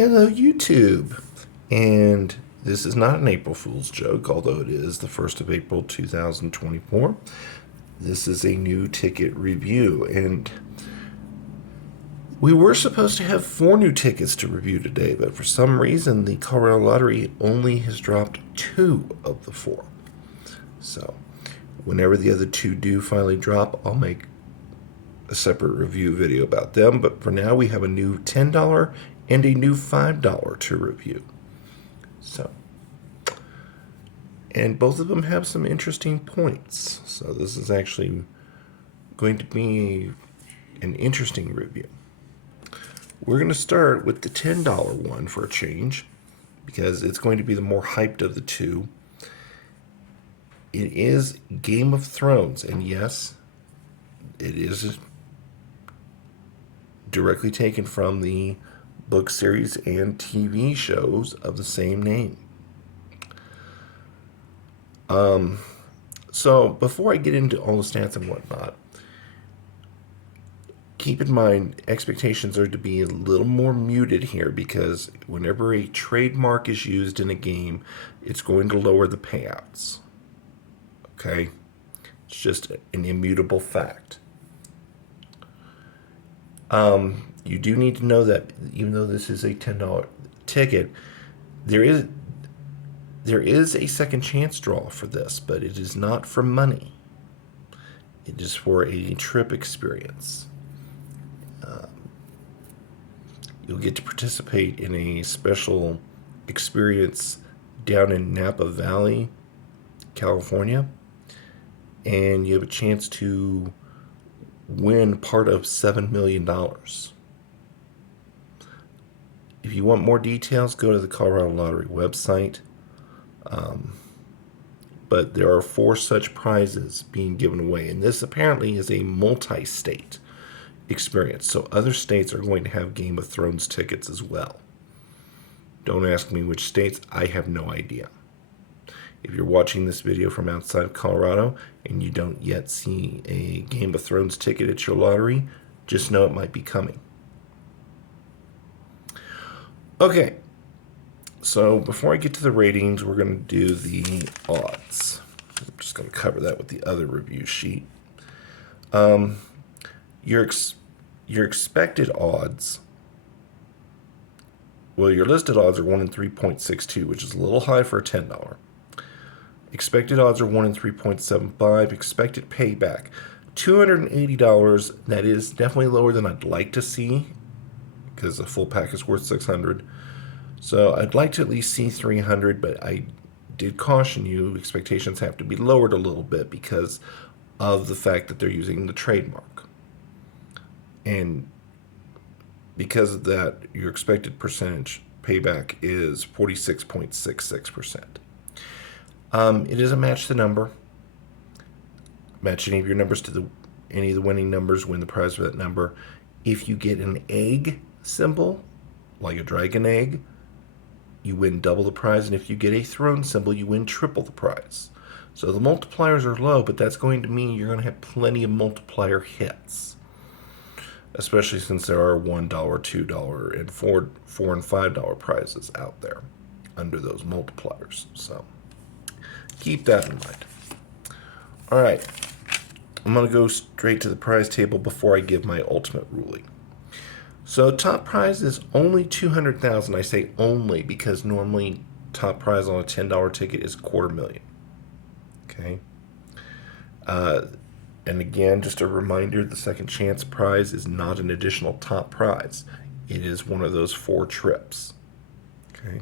Hello, YouTube. And this is not an April Fool's joke, although it is the 1st of April 2024. This is a new ticket review, and we were supposed to have 4 new tickets to review today, but for some reason, the Colorado Lottery only has dropped 2 of the 4. So, whenever the other 2 do finally drop, I'll make a separate review video about them, but for now we have a new $10 and a new $5 to review. So, and both of them have some interesting points. So this is actually going to be an interesting review. We're going to start with the $10 one for a change, because it's going to be the more hyped of the 2. It is Game of Thrones, and yes, it is directly taken from the book series and TV shows of the same name. So before I get into all the stats and whatnot, keep in mind expectations are to be a little more muted here, because whenever a trademark is used in a game, it's going to lower the payouts. Okay? It's just an immutable fact. You do need to know that even though this is a $10 ticket, there is a second chance draw for this, but it is not for money. It is for a trip experience. You'll get to participate in a special experience down in Napa Valley, California, and you have a chance to win part of $7 million. If you want more details, go to the Colorado Lottery website. But there are 4 such prizes being given away, and this apparently is a multi-state experience. So other states are going to have Game of Thrones tickets as well. Don't ask me which states, I have no idea. If you're watching this video from outside of Colorado and you don't yet see a Game of Thrones ticket at your lottery, just know it might be coming. Okay, so before I get to the ratings, we're going to do the odds. I'm just going to cover that with the other review sheet. Your expected odds, well, your listed odds are 1 in 3.62, which is a little high for a $10. Expected odds are 1 in 3.75. Expected payback, $280. That is definitely lower than I'd like to see, because a full pack is worth $600. So I'd like to at least see $300, but I did caution you, expectations have to be lowered a little bit because of the fact that they're using the trademark. And because of that, your expected percentage payback is 46.66%. It is a match the number. Match any of your numbers to any of the winning numbers, win the prize for that number. If you get an egg symbol, like a dragon egg, you win double the prize. And if you get a throne symbol, you win triple the prize. So the multipliers are low, but that's going to mean you're going to have plenty of multiplier hits. Especially since there are $1, $2, and $4 and $5 prizes out there under those multipliers. So keep that in mind. All right, I'm going to go straight to the prize table before I give my ultimate ruling. So top prize is only $200,000. I say only because normally top prize on a $10 ticket is $250,000. Okay. And again, just a reminder, the second chance prize is not an additional top prize. It is one of those 4 trips. Okay.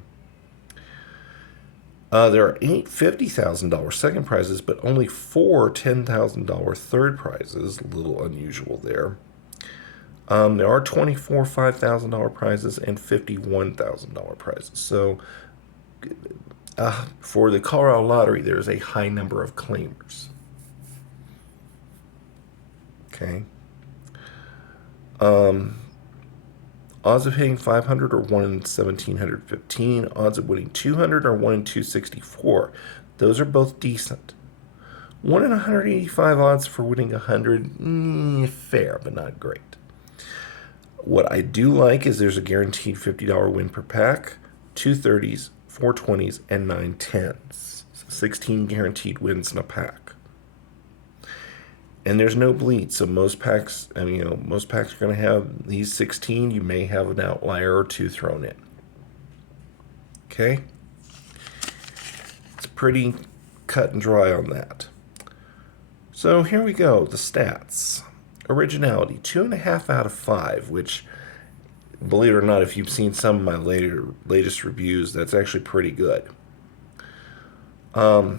There are 8 $50,000 second prizes, but only 4 $10,000 third prizes. A little unusual there. There are 24 $5,000 prizes and $51,000 prizes. So for the Colorado Lottery, there's a high number of claimers. Okay. Odds of hitting 500 are 1 in 1,715. Odds of winning 200 are 1 in 264. Those are both decent. 1 in 185 odds for winning 100, fair, but not great. What I do like is there's a guaranteed $50 win per pack, 2 30s, 4 20s, and 9 10s. So 16 guaranteed wins in a pack. And there's no bleed, so most packs, most packs are going to have these 16. You may have an outlier or two thrown in. Okay? It's pretty cut and dry on that. So here we go, the stats. Originality, 2.5 out of 5, which, believe it or not, if you've seen some of my latest reviews, that's actually pretty good. I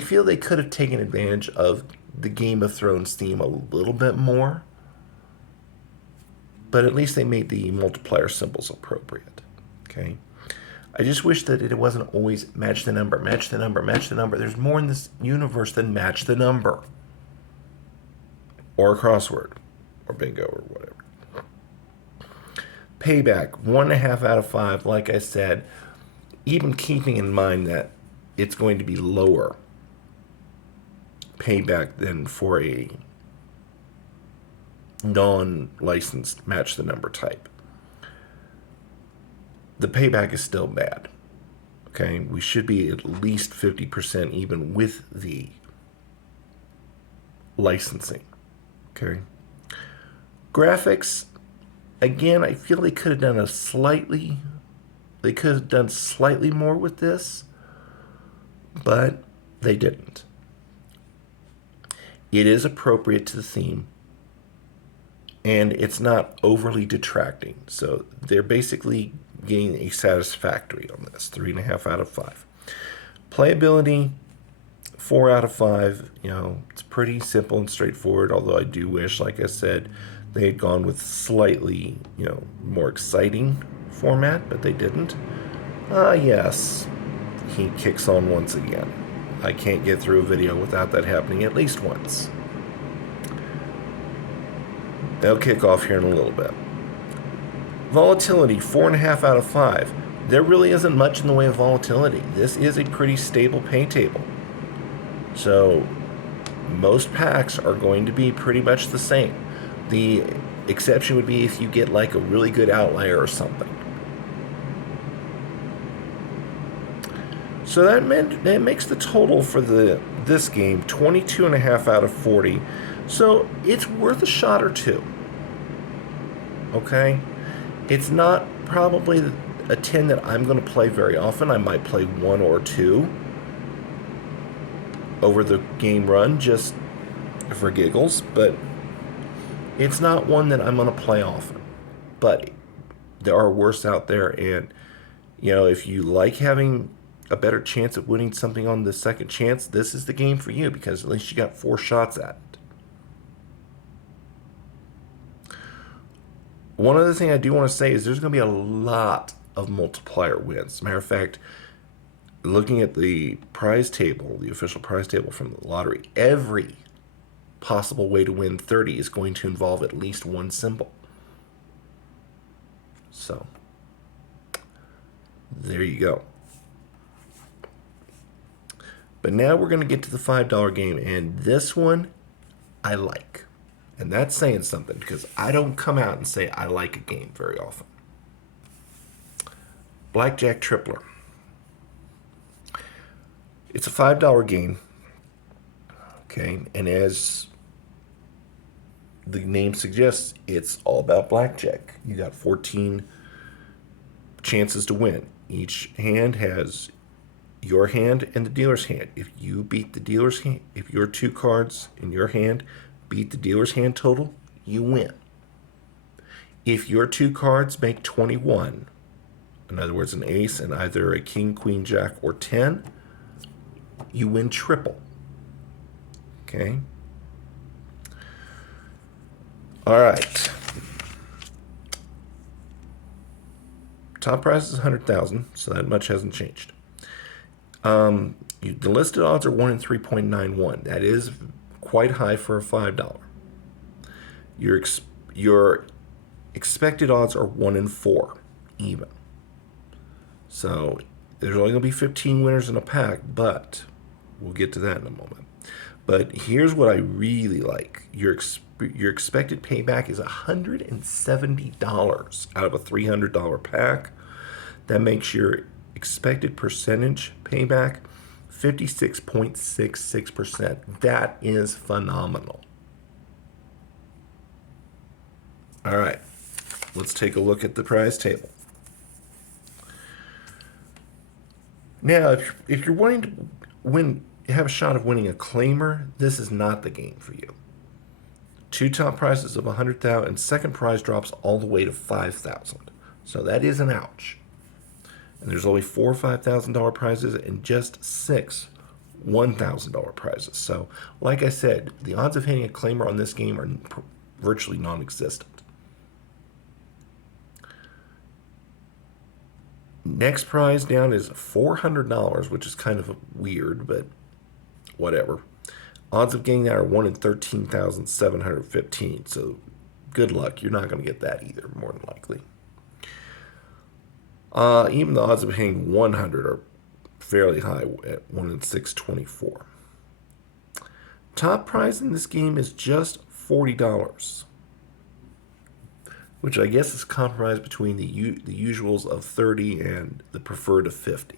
feel they could have taken advantage of the Game of Thrones theme a little bit more, but at least they made the multiplier symbols appropriate. Okay? I just wish that it wasn't always match the number, match the number, match the number. There's more in this universe than match the number. Or a crossword. Or bingo or whatever. Payback, 1.5 out of 5. Like I said, even keeping in mind that it's going to be lower payback than for a non-licensed match the number type. The payback is still bad. Okay, we should be at least 50% even with the licensing. Okay. Graphics, again, I feel they could have done slightly more with this, but they didn't. It is appropriate to the theme, and it's not overly detracting. So they're basically getting a satisfactory on this, 3.5 out of 5. Playability, 4 out of 5. It's pretty simple and straightforward, although I do wish, like I said, they had gone with slightly, more exciting format, but they didn't. Yes, he kicks on once again. I can't get through a video without that happening at least once. They'll kick off here in a little bit. Volatility, 4.5 out of 5. There really isn't much in the way of volatility. This is a pretty stable pay table. So most packs are going to be pretty much the same. The exception would be if you get like a really good outlier or something. So that makes the total for this game 22.5 out of 40. So it's worth a shot or two. Okay? It's not probably a 10 that I'm going to play very often. I might play 1 or 2 over the game run just for giggles, but it's not one that I'm going to play often. But there are worse out there, and if you like having a better chance of winning something on the second chance, this is the game for you, because at least you got 4 shots at it. One other thing I do want to say is there's going to be a lot of multiplier wins. Matter of fact, looking at the prize table, the official prize table from the lottery, every possible way to win 30 is going to involve at least one symbol. So, there you go. But now we're going to get to the $5 game, and this one I like. And that's saying something, because I don't come out and say I like a game very often. Blackjack Tripler. It's a $5 game. Okay, and as the name suggests, it's all about blackjack. You got 14 chances to win. Each hand has your hand and the dealer's hand. If you beat the dealer's hand, if your 2 cards in your hand beat the dealer's hand total, you win. If your 2 cards make 21, in other words, an ace and either a king, queen, jack, or 10, you win triple. Okay? All right. Top prize is 100,000, so that much hasn't changed. The listed odds are 1 in 3.91. That is quite high for a $5. Your expected odds are 1 in 4, even. So there's only going to be 15 winners in a pack, but we'll get to that in a moment. But here's what I really like. Your expected payback is $170 out of a $300 pack. That makes your expected percentage payback 56.66%. That is phenomenal. All right, let's take a look at the prize table. Now, if you're wanting to have a shot of winning a claimer, this is not the game for you. Two top prizes of $100,000, and second prize drops all the way to $5,000. So that is an ouch. And there's only four $5,000 prizes and just six $1,000 prizes. So, like I said, the odds of hitting a claimer on this game are virtually non-existent. Next prize down is $400, which is kind of weird, but whatever. Odds of getting that are 1 in 13,715. So good luck. You're not going to get that either, more than likely. Even the odds of hitting 100 are fairly high at 1 in 624. Top prize in this game is just $40, which I guess is compromised between the usuals of 30 and the preferred of 50.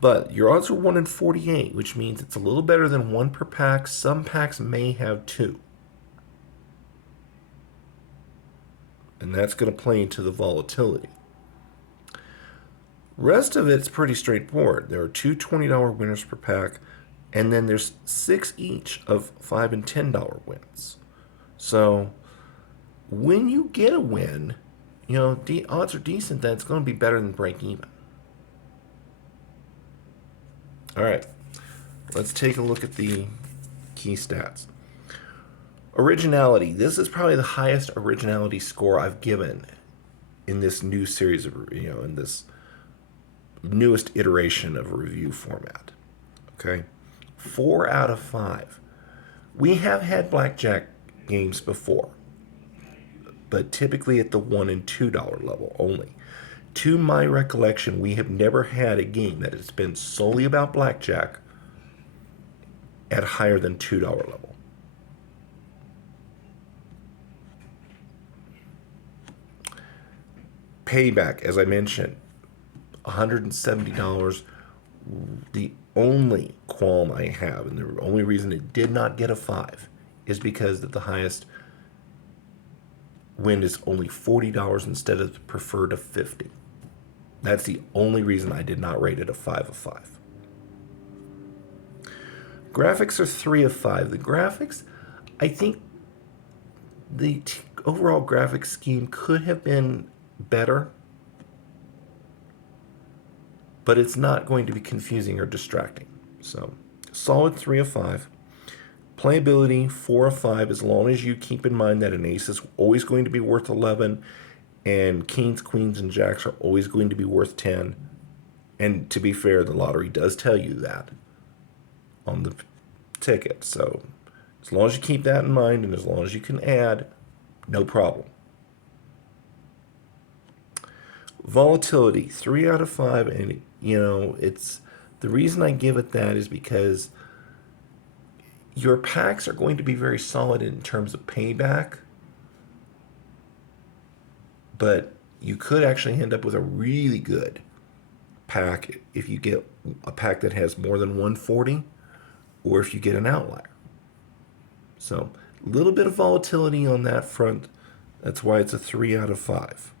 But your odds are 1 in 48, which means it's a little better than 1 per pack. Some packs may have 2. And that's going to play into the volatility. Rest of it's pretty straightforward. There are two $20 winners per pack, and then there's 6 each of $5 and $10 wins. So when you get a win, the odds are decent that it's going to be better than break even. All right, let's take a look at the key stats. Originality. This is probably the highest originality score I've given in this new series of, in this newest iteration of a review format. Okay, 4 out of 5. We have had blackjack games before, but typically at the $1 and $2 level only. To my recollection, we have never had a game that has been solely about blackjack at higher than $2 level. Payback, as I mentioned, $170. The only qualm I have, and the only reason it did not get a 5, is because the highest win is only $40 instead of the preferred of 50. That's the only reason I did not rate it a 5 of 5. Graphics are 3 of 5. The graphics, I think the overall graphics scheme could have been better, but it's not going to be confusing or distracting. So, solid 3 of 5. Playability, 4 of 5, as long as you keep in mind that an ace is always going to be worth 11, and kings, queens, and jacks are always going to be worth 10. And to be fair, the lottery does tell you that on the ticket. So as long as you keep that in mind, and as long as you can add, no problem. Volatility, 3 out of 5, and it's the reason I give it that is because your packs are going to be very solid in terms of payback, but you could actually end up with a really good pack if you get a pack that has more than 140, or if you get an outlier. So a little bit of volatility on that front. That's why it's a 3 out of 5.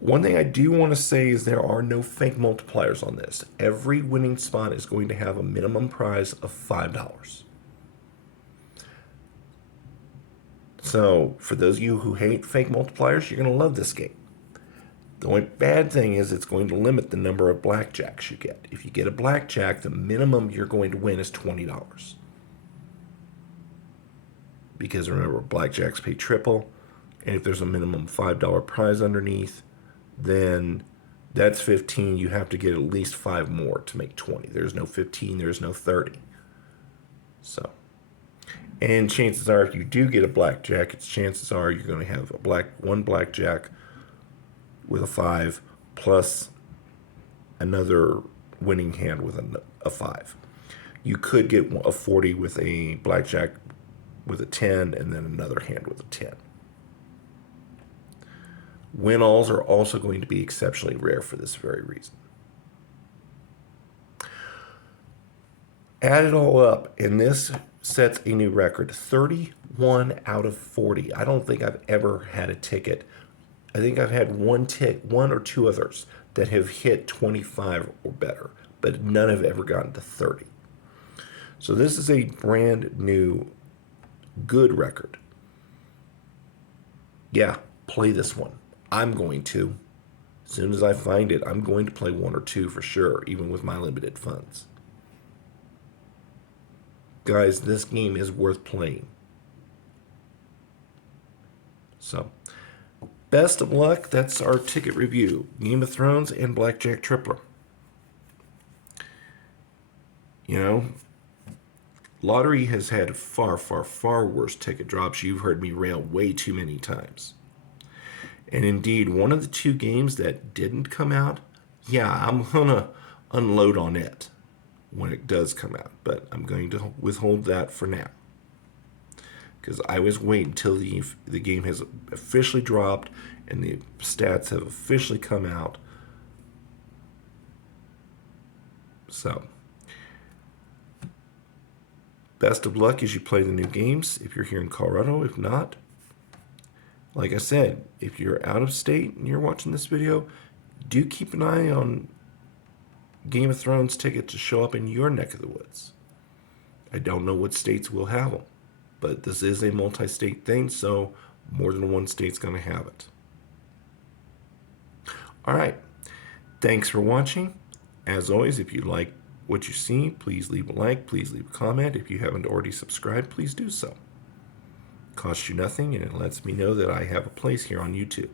One thing I do want to say is there are no fake multipliers on this. Every winning spot is going to have a minimum prize of $5. So for those of you who hate fake multipliers, you're going to love this game. The only bad thing is it's going to limit the number of blackjacks you get. If you get a blackjack, the minimum you're going to win is $20. Because remember, blackjacks pay triple, and if there's a minimum $5 prize underneath, then that's 15. You have to get at least 5 more to make 20. There's no 15, there's no 30. So, and chances are, if you do get a blackjack, chances are you're going to have one blackjack with a 5 plus another winning hand with a 5. You could get a 40 with a blackjack with a 10 and then another hand with a 10. Win-alls are also going to be exceptionally rare for this very reason. Add it all up, and this sets a new record, 31 out of 40. I don't think I've ever had a ticket. I think I've had one or two others that have hit 25 or better, but none have ever gotten to 30. So this is a brand new good record. Yeah, play this one. I'm going to. As soon as I find it, I'm going to play one or two for sure, even with my limited funds. Guys, this game is worth playing. So, best of luck. That's our ticket review. Game of Thrones and Blackjack Tripler. You know, lottery has had far, far, far worse ticket drops. You've heard me rail way too many times. And indeed, one of the two games that didn't come out, yeah, I'm going to unload on it when it does come out. But I'm going to withhold that for now. Because I always wait until the game has officially dropped and the stats have officially come out. So, best of luck as you play the new games if you're here in Colorado. If not, like I said, if you're out of state and you're watching this video, do keep an eye on Game of Thrones tickets to show up in your neck of the woods. I don't know what states will have them, but this is a multi-state thing, so more than one state's going to have it. All right. Thanks for watching. As always, if you like what you see, please leave a like, please leave a comment. If you haven't already subscribed, please do so. It costs you nothing, and it lets me know that I have a place here on YouTube.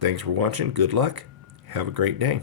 Thanks for watching. Good luck. Have a great day.